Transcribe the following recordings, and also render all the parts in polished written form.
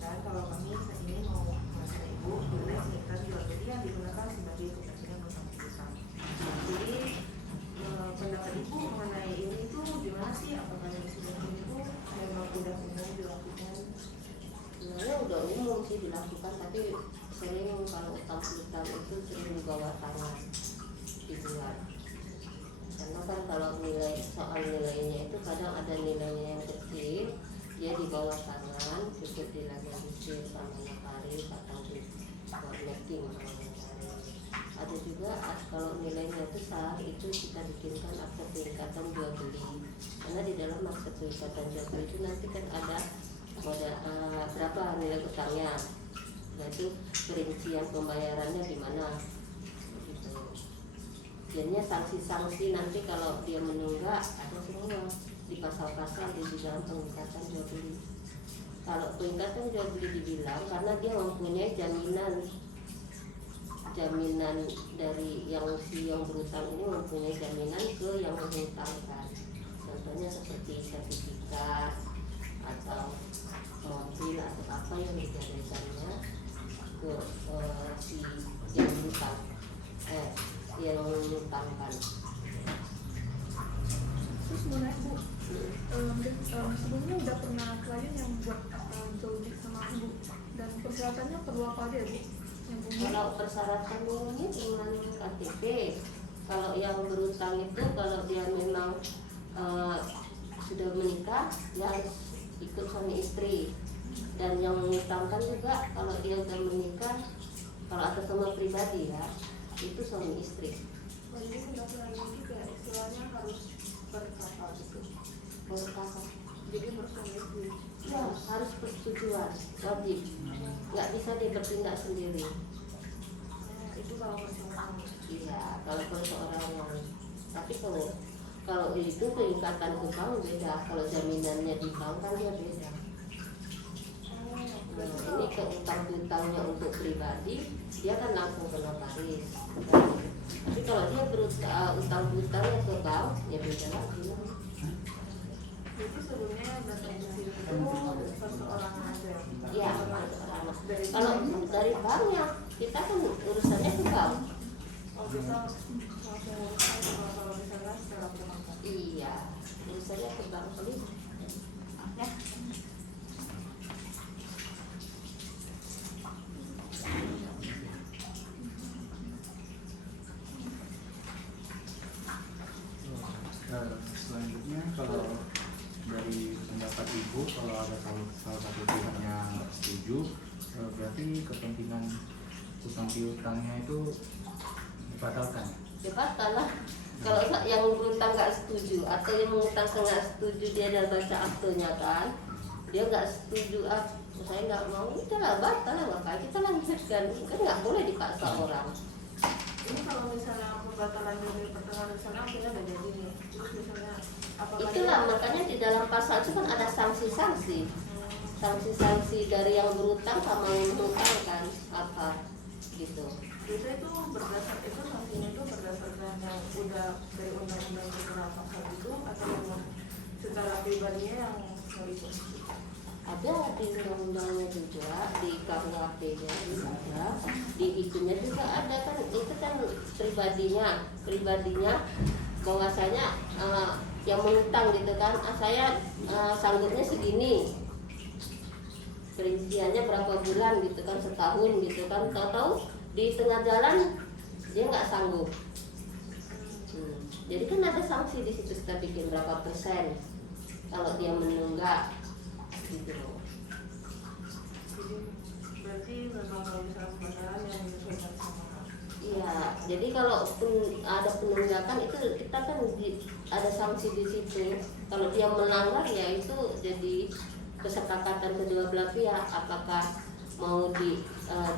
kan kalau kami ini mau merasa ibu boleh nikah jual beli yang digunakan sebagai kepentingan bersama piutang. Jadi pendapat ibu mengenai ini tuh gimana sih? Apakah dari sudut itu memang udah umum dilakukan? Sebenarnya udah umum sih dilakukan, tapi sering kalau utang piutang itu sering dibawa tangan dijual. Karena kan kalau nilai soal nilainya itu kadang ada nilainya yang kecil, dia di bawah tangan cukup dilegalisir sama notaris atau buat mapping sama notaris. Ada juga kalau nilainya besar itu kita bikinkan akte peringkatan jual beli, karena di dalam akte peringkatan jual beli itu nanti kan ada berapa nilai utangnya, yaitu perincian pembayarannya di mana. Jadinya sanksi-sanksi nanti kalau dia menunggak ada semua di pasal-pasal di dalam pengikatan jual beli. Kalau pengikatan jual beli dibilang karena dia mempunyai jaminan dari yang berutang ini mempunyai jaminan ke yang menghutangkan. Contohnya seperti sertifikat atau mobil atau apa yang dijadikannya ke si yang berutang. Yang menutangkan. Terus mau naik Bu, sebelumnya udah pernah klien yang buat zodik sama Ibu, dan persyaratannya perlu apa aja Bu? Kalau persyaratannya ini cuma KTP. Kalau yang berutang itu kalau dia memang sudah menikah, dia harus ikut suami istri. Dan yang mengutangkan juga kalau dia sudah menikah, kalau atas nama pribadi ya, itu suami istri. Jadi pendaftaran juga istilahnya harus berkakak gitu. Berkakak. Jadi harus suami istri. Ya, harus persetujuan, wajib. Nggak bisa dia bertindak sendiri. Itu kalau persoalan. Iya, kalau perseorangan. Tapi kalau itu keingkatan ke bank beda. Kalau jaminannya di bank kan dia beda. Ini ke utang-utangnya untuk pribadi, dia kan langsung ke notaris. Tapi kalau dia utang-utangnya ke bank, ya beda lagi. Jadi sebelumnya data bukti itu perseorangan aja. Iya, kalau dari banknya, kita kan urusannya ke bank. Oh, bisa langsung uruskan kalau misalnya secara perbankan. Iya, urusannya ke bank beli. Ya. Selanjutnya kalau dari pendapat Ibu, kalau ada salah satu pihak yang nggak setuju, berarti kepentingan utang piutangnya itu dibatalkan. Ya batal lah. Kalau yang berutang nggak setuju atau yang mengutang nggak setuju, dia udah baca aktenya kan, dia nggak setuju, saya nggak mau, udahlah batal lah, makanya kita lanjutkan, kan nggak boleh dipaksa orang. Ini kalau misalnya pembatalan dari pertengahan sana akhirnya udah jadi nih. Terus misalnya apakah Itulah makanya di dalam pasal itu kan ada sanksi-sanksi, sanksi-sanksi dari yang berutang sama yang mengutangkan apa gitu. biasa itu sanksinya itu berdasarkan yang udah dari undang-undang beberapa pasal itu atau memang secara pribadinya yang ikut? Ada di undang-undangnya juga, di KUHP-nya ada, di itunya juga ada kan, itu kan pribadinya bahwasanya yang mengutang gitu kan, saya sanggupnya segini, perinciannya berapa bulan gitu kan, setahun gitu kan, tahu-tahu di tengah jalan dia nggak sanggup. Jadi kan ada sanksi di situ, kita bikin berapa persen kalau dia menunggak gitu loh. Jadi berarti memang kalau misalnya pembatalan yang menyesuaikan sama. Iya, jadi kalau ada penunggakan itu kita kan ada sanksi di situ. Kalau dia melanggar ya itu jadi kesepakatan kedua belah pihak, apakah mau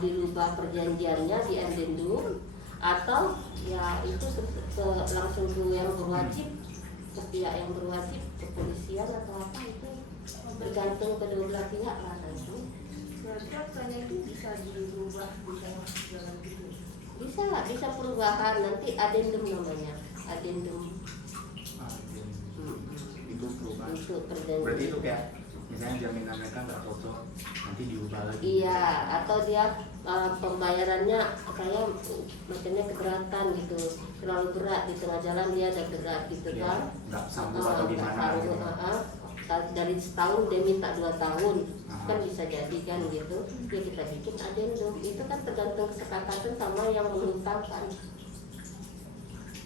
dirubah perjanjiannya di addendum atau ya itu langsung ke yang berwajib, ke pihak yang berwajib, kepolisian atau apa, itu bergantung kedua belah pihak lah nanti. Berarti aktanya itu bisa dirubah di tengah jalan gitu? Bisa perubahan, nanti addendum namanya, addendum. Itu perubahan. Itu perjanjian. Berarti itu kayak misalnya jaminan mereka nggak cocok, nanti diubah lagi. Iya, atau dia pembayarannya saya macamnya keberatan gitu, terlalu berat di tengah jalan dia ada berat gitu Ya, kan. nggak sanggup atau Nggak gimana sanggup, gitu. dari setahun dia minta 2 tahun Aha. kan bisa jadi kan gitu. Ya kita bikin adendum, itu kan tergantung kesepakatan sama yang menghutangkan.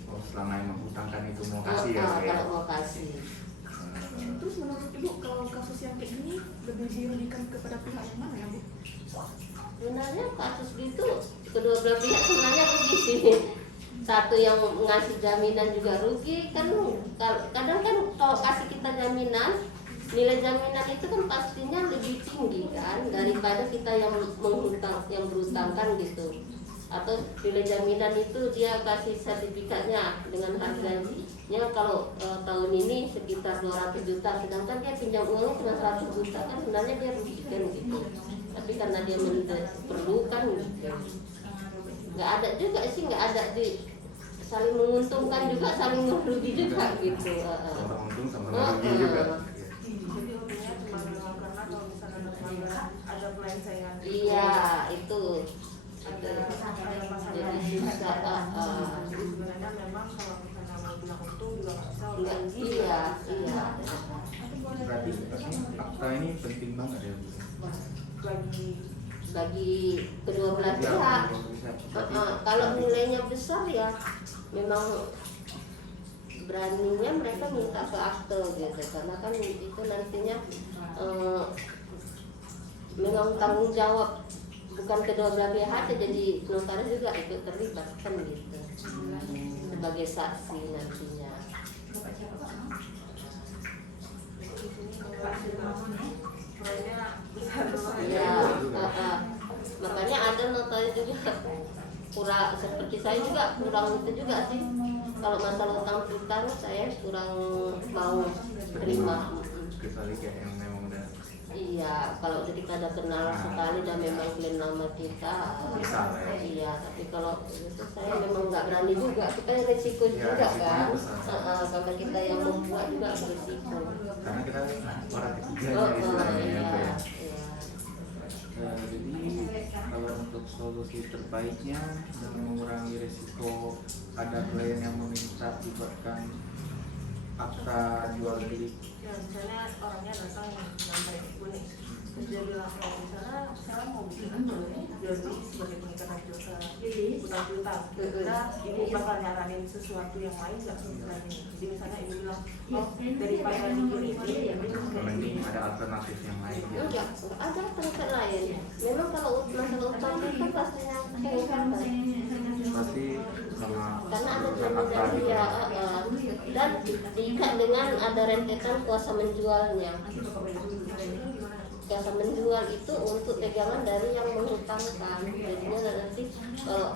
Oh, selama yang menghutangkan itu mau kasih ya, Bu, ya? Kalau mau kasih. Terus menurut Ibu kalau kasus yang kayak gini lebih dirugikan kepada pihak yang mana ya Bu? Sebenarnya kasus gitu kedua belah pihak sebenarnya rugi sih. Satu yang ngasih jaminan juga rugi kan. Kadang kan kalau kasih kita jaminan, nilai jaminan itu kan pastinya lebih tinggi kan daripada kita yang berutangkan gitu. Atau nilai jaminan itu dia kasih sertifikatnya dengan harganya kalau tahun ini sekitar 200 juta, sedangkan dia pinjam uangnya cuma 100 juta kan sebenarnya dia rugikan gitu. Tapi karena dia perlukan gitu. Nggak ada juga sih, nggak ada di saling menguntungkan juga, saling merugi juga gitu. Sama untung sama rugi juga. Jadi untungnya cuma memang karena kalau misalnya ada pelanggaran, ada pelanggaran. Iya, itu. Ada pasal Jadi lain. bisa, Jadi sebenarnya memang kalau misalnya mau bilang untung juga nggak bisa. Enggak, iya. Berarti akta ini penting banget ya, Bu. Bagi kedua belah Ya, pihak. kalau bisa. Berarti Kalau nilainya besar ya memang beraninya mereka minta ke akte gitu, karena kan itu nantinya memang tanggung jawab bukan kedua belah pihak aja, jadi notaris juga ikut terlibat kan gitu sebagai saksi nantinya. Ya, makanya ada notaris juga kurang, seperti saya juga kurang itu juga sih. Kalau masalah utang piutang saya kurang mau terima. kecuali kayak yang memang udah Iya, kalau kita ada kenal sekali dan memang klaim nama kita, bisa lah ya. iya. Tapi kalau itu saya memang nggak berani juga, kita resiko Ya, juga resikonya kan. besar. Karena kita yang membuat juga berisiko. karena kita orang ketiganya istilahnya Iya, gitu ya. iya. Jadi kalau untuk solusi terbaiknya dan mengurangi risiko ada klien yang meminta dibuatkan akta jual beli. Ya misalnya orangnya datang nyampe gue nih, terus dia bilang kalau misalnya saya mau bikin jual beli sebagai pengikat utang piutang, nah ibu bakal nyaranin sesuatu yang lain nggak selain ini. Jadi misalnya ibu bilang, oh daripada bikin ini, ya itu Mending ada alternatif yang lain. Enggak ada tempat lain. Memang kalau masalah utang itu pastinya kehilangan. Pasti sama Karena ada urusan akta jaminan gitu ya, ya. dan diikat dengan ada rentetan kuasa menjualnya. Kuasa menjual itu untuk pegangan dari yang menghutangkan. Jadinya nanti kalau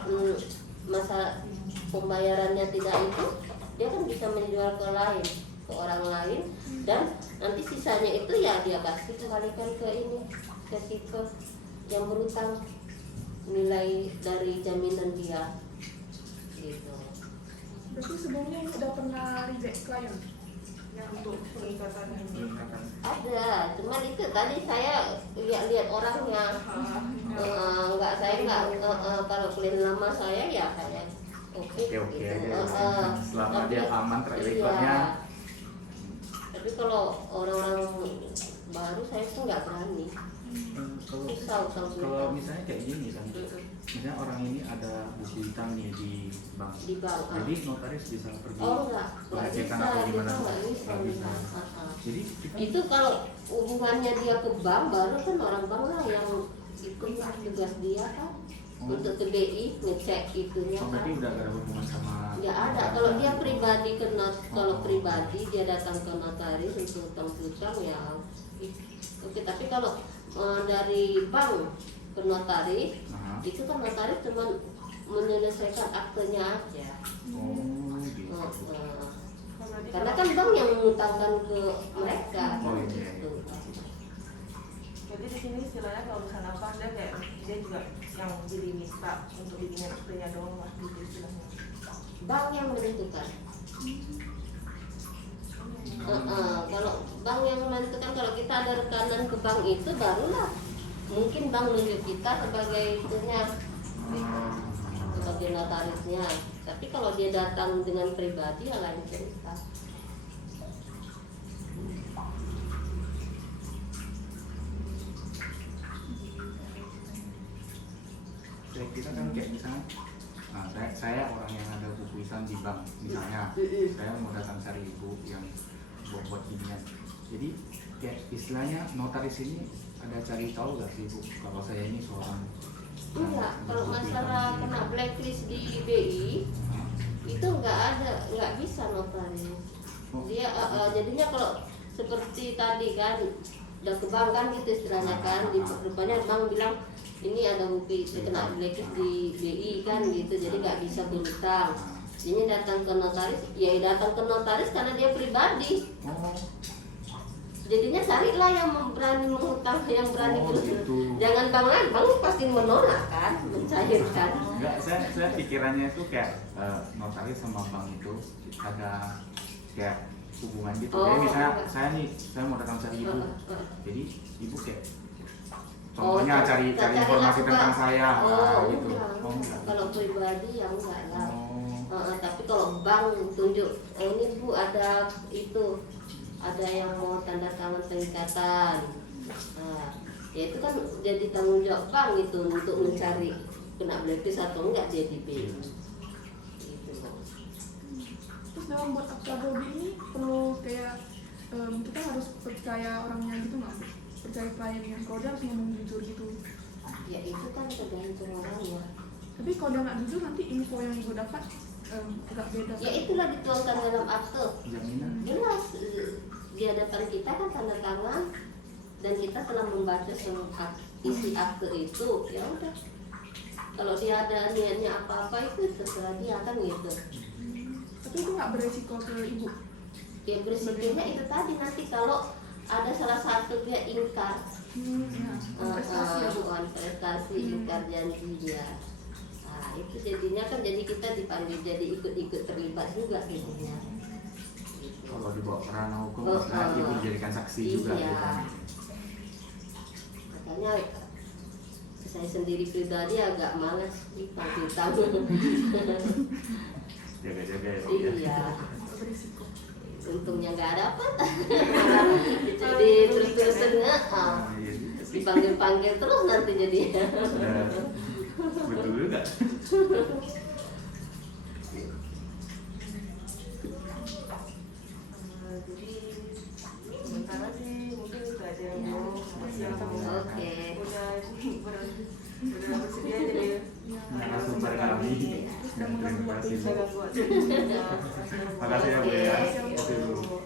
masa pembayarannya tidak itu, dia kan bisa menjual ke lain, ke orang lain, dan nanti sisanya itu ya dia kasih kembalikan ke ini, ke si yang berutang, nilai dari jaminan dia gitu. Berarti sebelumnya udah pernah reject klien? yang untuk pengikatan ini. Ada, cuman itu tadi saya lihat orangnya, saya nggak kalau klien lama saya ya saya oke Oke gitu. aja. Selama Tapi- dia aman track iya. recordnya. Tapi kalau orang-orang baru saya tuh nggak berani. Kalau Susah kalau misalnya kayak gini kan, misalnya orang ini ada bukti hutang nih di bank, Di bank. jadi notaris bisa pergi Oh enggak mengecekkan bisa, atau gimana? nggak bisa. Nggak bisa. Jadi kita Itu kalau hubungannya dia ke bank, baru kan orang bank lah yang itu tugas dia kan untuk ke BI ngecek itunya oh, kan. berarti udah gak ada hubungan sama. Ya ada, kalau dia pribadi ke kalau pribadi dia datang ke notaris untuk utang piutang ya oke. Tapi kalau dari bank ke notaris Nah, itu kan notaris cuma menyelesaikan aktenya aja. oh gitu. Karena kan bank yang mengutangkan ke mereka. Oh, iya. Gitu. Jadi di sini istilahnya kalau misalnya apa dia juga yang jadi minta untuk bikin aktenya doang lah gitu istilahnya. Bank yang menentukan. Kalau bank yang menentukan, kalau kita ada rekanan ke bank itu barulah mungkin bank nunjuk kita sebagai itunya, Oh. sebagai notarisnya. Tapi kalau dia datang dengan pribadi ya lain cerita. Ya, kita kan kayak misalnya, nah, saya orang yang ada buku hitam di bank misalnya, saya mau datang cari ibu yang buat ginian. Jadi kayak istilahnya notaris ini ada cari tahu gak sih Bu kalau saya ini seorang Enggak, kalau masalah kena blacklist di BI itu nggak bisa notaris. Dia jadinya kalau seperti tadi kan udah ke bank kan gitu istilahnya kan, di rupanya bank bilang ini ada bukti kena blacklist di BI kan gitu, jadi nggak bisa berutang. Ini datang ke notaris, ya datang ke notaris karena dia pribadi. Oh, Jadinya carilah yang berani mengutang, yang berani Oh, berutang. gitu. Jangan bank lain, bank pasti menolak kan, mencairkan. enggak, saya pikirannya itu kayak notaris sama bank itu ada kayak hubungan gitu. Oh, Jadi misalnya enggak. saya mau datang cari ibu, jadi ibu kayak Oh, contohnya cari informasi laku, tentang Pak. saya, nah, gitu. Enggak. Oh, enggak. Kalau pribadi ya enggak lah. Oh, Tapi kalau bank tunjuk, ini Bu ada itu, ada yang mau tanda tangan pengikatan. Nah, ya itu kan jadi tanggung jawab bank itu untuk mencari kena blacklist atau enggak dia di BI. Gitu, Bu. Terus dalam buat akta hobi ini perlu kayak kita harus percaya orangnya gitu nggak? Percaya kliennya, kalau dia harus ngomong jujur gitu. Ya itu kan tergantung orangnya. Tapi kalau dia nggak jujur nanti info yang ibu dapat agak beda. Ya itulah dituangkan dalam akte. jaminan. Jelas di hadapan kita kan tanda tangan dan kita telah membaca seluruh isi akte itu, ya udah. Kalau dia ada niatnya apa-apa itu terserah dia kan gitu. Tapi itu nggak beresiko ke ibu. Ya berisikonya itu tadi nanti kalau ada salah satu dia ingkar Ya, kontestasi ya bu. prestasi ingkar janjinya. Nah itu jadinya kan jadi kita dipanggil jadi ikut-ikut terlibat juga jadinya. Gitu. Kalau dibawa ke ranah hukum, Oh, misalnya ibu dijadikan saksi juga. Iya. Gitu. Makanya saya sendiri pribadi agak malas dipanggil tamu. Jaga-jaga ya Bu, ya. Iya. Berisiko. Untungnya nggak ada apa. Jadi terus-terusannya Nah, iya juga sih. dipanggil-panggil terus nanti jadinya. Nah, betul juga. Jadi sementara sih mungkin itu aja yang mau yang Oke. udah bersedia jadi Narasumber kami. Terus udah mengganggu waktu Terima kasih, ibu. Bu. saya gak kuat. Makasih ya Bu ya. Oke. Oke Bu.